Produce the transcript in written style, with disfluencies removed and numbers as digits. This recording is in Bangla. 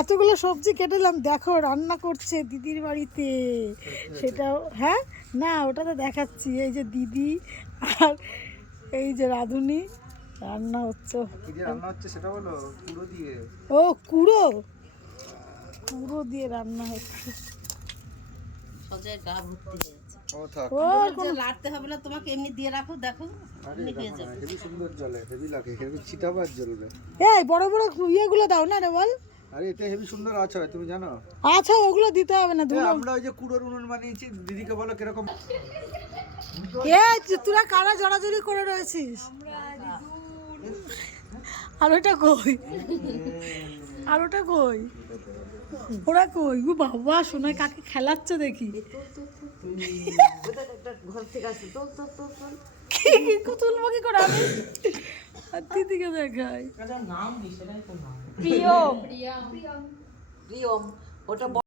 এতগুলো সবজি কেটেলাম, দেখো রান্না করছে দিদির বাড়িতে। সেটাও হ্যাঁ, না ওটা তো দেখাচ্ছি। এই যে দিদি আর এই যে রাঁধুনি রান্না হচ্ছে। সেটা বলো। কুড়ো দিয়ে। ও কুড়ো, কুড়ো দিয়ে রান্না হচ্ছে। সজের গা ভর্তি হয়েছে। লাড়তে হবে না তোমাকে, এমনি দিয়ে রাখো, দেখো এমনি হয়ে যাবে। হেভি সুন্দর জলে, হেভি লাগে, হেভি চিটাবাজ জ্বলবে। এই বড় বড় ইয়েগুলো দাও না রে বল। আরে এটা হেভি সুন্দর আছে, তুমি জানো? আচ্ছা ওগুলো দিতে হবে না। আমরা ওই যে কুড়োর উনুন বানিয়েছি, দিদিকে বলো কিরকম। এই তোরা কারা জড়াজড়ি করে রয়েছিস? আর ওটা কই, আর ওটা কই, ওরা কই? ও বাবা, সোনাই কাকে খেলাচ্ছে দেখি। কি তুলবো কি করে আমি? আর দিদিকে দেখাই। প্রিয়ম, প্রিয়ম ওটা